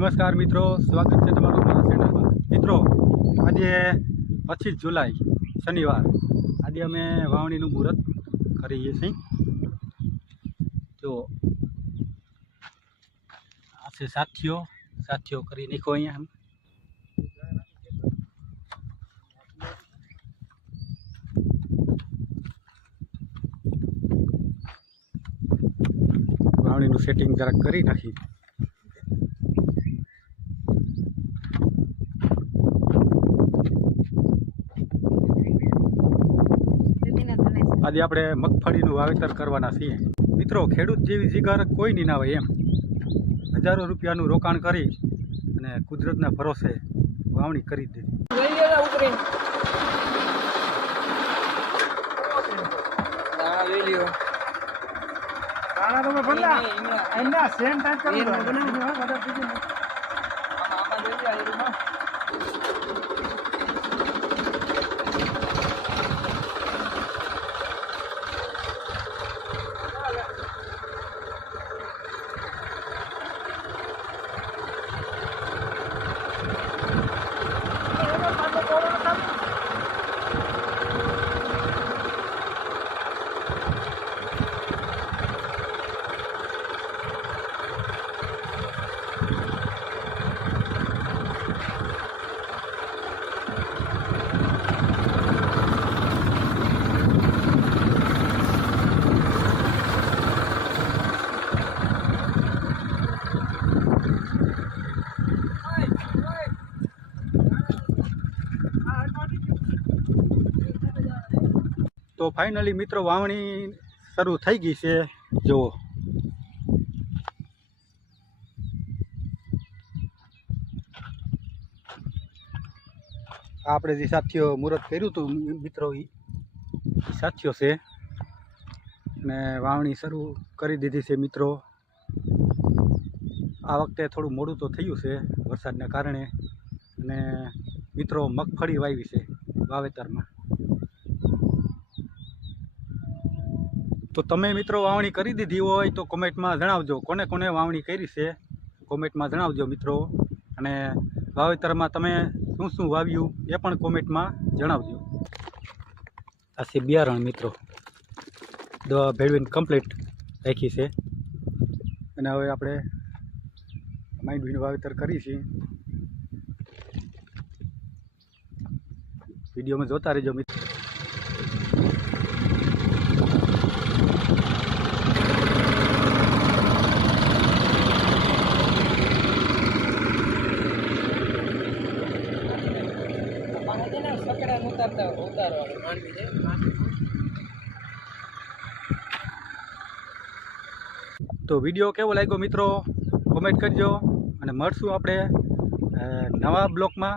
નમસ્કાર મિત્રો, સ્વાગત છે તમારું મારા ચેનલમાં। મિત્રો, આજે 25 જુલાઈ શનિવાર, આજે અમે વાવણીનું મુહૂર્ત કરીએ છીએ। તો આ છે સાથીઓ કરી નાખો અહીંયા। વાવણીનું સેટિંગ જરાક કરી નાખી। આજે આપણે મગફળીનું વાવેતર કરવાના છીએ। મિત્રો, ખેડૂત જેવી જીગર કોઈ ના હોય એમ। હજારો રૂપિયાનું રોકાણ કરી અને કુદરતના ભરોસે વાવણી કરી દીધી। તો ફાઇનલી મિત્રો, વાવણી શરૂ થઈ ગઈ છે। જુઓ, આપણે જે સાથીઓ મુહૂર્ત કર્યું હતું મિત્રો, એ સાથીઓ છે અને વાવણી શરૂ કરી દીધી છે। મિત્રો, આ વખતે થોડું મોડું તો થયું છે વરસાદના કારણે, અને મિત્રો મગફળી વાવી છે વાવેતરમાં। તો તમે મિત્રો વાવણી કરી દીધી હોય તો કોમેન્ટમાં જણાવજો, કોને કોને વાવણી કરી છે કોમેન્ટમાં જણાવજો મિત્રો। અને વાવેતરમાં તમે શું શું વાવ્યું એ પણ કોમેન્ટમાં જણાવજો। આ છે બિયારણ મિત્રો, દવા ભેળવીને કમ્પ્લીટ રાખી છે, અને હવે આપણે માંડવીનું વાવેતર કરી છીએ। વિડીયોમાં જોતા રહેજો મિત્રો। તો વિડીયો કેવો લાગ્યો મિત્રો, કોમેન્ટ કરજો, અને મળશું આપણે નવા બ્લોગમાં।